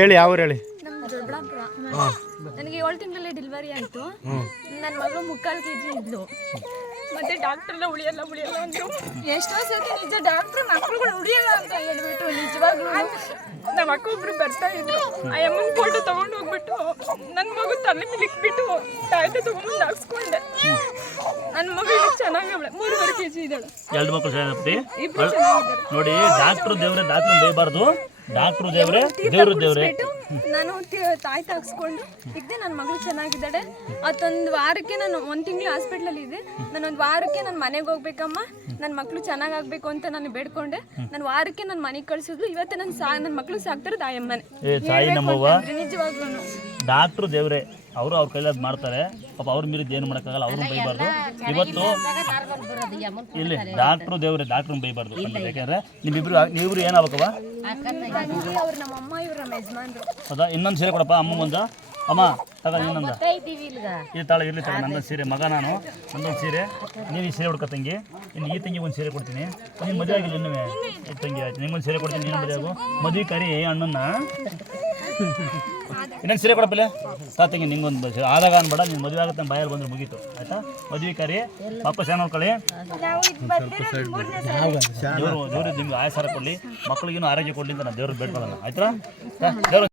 ಹೇಳಿ ಯಾವ ಊರು ಹೇಳಿ. ನಮ್ಮ ದೊಡ್ಡಬಳ್ಳಾಪುರ. ನನಗೆ 7 ತಿಂಗಳಲ್ಲಿ ಡೆಲಿವರಿ ಆಯಿತು. ನನ್ನ ಮಗಳು 3/4 kg ಇದ್ಲು. ಮತ್ತೆ ಡಾಕ್ಟ್ರೆಲ್ಲ ಉಳಿಯಲ್ಲ ಅಂದರು. ಎಷ್ಟೋ ಸತಿ ನಿಜ ಡಾಕ್ಟ್ರು ಮಕ್ಕಳುಗಳು ಉಳಿಯಲ್ಲ ಅಂತ ಹೇಳ್ಬಿಟ್ಟು ನಿಜವಾಗ್ಲೂ ನಮ್ಮ ಅಕ್ಕ ಒಬ್ರು ಬರ್ತಾ ಇದ್ರು. ಆ ಅಮ್ಮನ ಫೋಟೋ ತಗೊಂಡು ಹೋಗ್ಬಿಟ್ಟು ನನ್ನ ಮಗು ತಲೆ ಮೇಲೆ ಇಕ್ಬಿಟ್ಟು ತಾಯ್ತೆ ತಗೊಂಡು ಹಾಕ್ಸ್ಕೊಂಡೆ. ನನ್ನ ಮಗು ಈಗ ಚೆನ್ನಾಗವಳೆ, 3.5 kg ಇದ್ದಾಳೆ. 2 ಮಕ್ಕಳು ಚೆನ್ನಾಗಿ ಇಬ್ರು ಚೆನ್ನಾಗಿದ್ದಾರೆ. ನೋಡಿ. ಡಾಕ್ಟ್ರು ದೇವ್ರೆ, ಡಾಕ್ಟ್ರು ಬೈಬಾರ್ದು. ಡಾಕ್ಟ್ರು ದೇವ್ರೆ, ದೇವ್ರೆ. ನಾನು ತಾಯ್ತ ಹಾಕ್ಸ್ಕೊಂಡು ಇದ್ದೆ. ನನ್ನ ಮಗಳು ಚೆನ್ನಾಗಿದ್ದಾಳೆ. ಅದೊಂದು ವಾರಕ್ಕೆ ನಾನು 1 ತಿಂಗಳು ಹಾಸ್ಪಿಟ್ಲಲ್ಲಿ ಇದ್ದೆ. ನಾನು 1 ವಾರಕ್ಕೆ ನನ್ನ ಮನೆಗೆ ಹೋಗ್ಬೇಕಮ್ಮ, ನನ್ನ ಮಕ್ಕಳು ಚೆನ್ನಾಗಾಗಬೇಕು ಅಂತ ನಾನು ಬೇಡ್ಕೊಂಡೆ. ನಾನು ವಾರಕ್ಕೆ ನನ್ನ ಮನೆಗೆ ಕಳಿಸಿದ್ಲು. ಇವತ್ತು ನನ್ನ ಮಕ್ಕಳು ಸಾಕ್ತಾರೆ ತಾಯಮ್ಮನೆ. ತಾಯಿ ನಮ್ಮವ್ವ. ನಿಜವಾಗ್ಲೂ ಡಾಕ್ಟ್ರು ದೇವ್ರೆ, ಅವರು ಅವ್ರ ಕೈಲಾದ್ ಮಾಡ್ತಾರೆ. ಪಾಪ ಅವ್ರ ಮೀರಿದ್ದು ಏನು ಮಾಡೋಕ್ಕಾಗಲ್ಲ, ಅವ್ರನ್ನ ಬೈಬಾರ್ದು. ಇವತ್ತು ಇಲ್ಲಿ ಡಾಕ್ಟ್ರು ದೇವ್ರೆ, ಡಾಕ್ಟ್ರನ್ನ ಬೈಬಾರ್ದು. ಯಾಕೆಂದ್ರೆ ನೀವಿಬ್ರು ಏನಾಗಬೇಕವ? ಅವ್ರು ನಮ್ಮ ಅಮ್ಮ, ಇವ್ರು ನಮ್ಮ ಯಜಮಾನ್ರು. ಹೌದಾ? ಇನ್ನೊಂದು ಸೀರೆ ಕೊಡಪ್ಪ ಅಮ್ಮಗೊಂದು. ಅಮ್ಮ ತಗ ಇನ್ನೊಂದು ಇದು ತಾಳ ಇರಲಿ ತಗ. ನಂದೊಂದು ಸೀರೆ, ಮಗ ನಾನು, ನಂದೊಂದು ಸೀರೆ. ನೀನು ಈ ಸೀರೆ ಹುಡ್ಕ ತಂಗಿ. ಇನ್ನು ಈ ತಂಗಿ ಒಂದು ಸೀರೆ ಕೊಡ್ತೀನಿ. ನೀನು ಮದುವೆ ಆಗಿಲ್ಲ ಇನ್ನೂ ತಂಗಿ. ಆಯ್ತು, ನಿಂಗೊಂದು ಸೀರೆ ಕೊಡ್ತೀನಿ. ನೀನು ಮದುವೆ ಆಗು. ಮದುವೆ ಕರಿ ಅಣ್ಣನ. ಇನ್ನೊಂದು ಸೀರೆ ಕೊಡಪ್ಪಲೆ ತಂಗಿ. ನಿಂಗೊಂದು ಆದಾಗ ಅನ್ಬೇಡ, ನೀನು ಮದುವೆ ಆಗುತ್ತೆ ಬಾಯಲ್ಲಿ ಬಂದ್ರೆ ಮುಗೀತು. ಆಯ್ತಾ? ಮದುವೆ ಕರಿ, ಮಕ್ಕಳು ಚೆನ್ನಾಗಿ ನೋಡ್ಕೊಳ್ಳಿ. ದೇವರು ನಿಮ್ಗೆ ಆಯಸ್ಸಾರ ಕೊಡಲಿ, ಮಕ್ಕಳಿಗೇನು ಆರೋಗ್ಯ ಕೊಡಲಿ ಅಂತ ನಾನು ದೇವ್ರಿಗೆ ಬೇಡ್ಕೊಳ್ಳೋಣ. ಆಯ್ತಾ? ದೇವ್ರು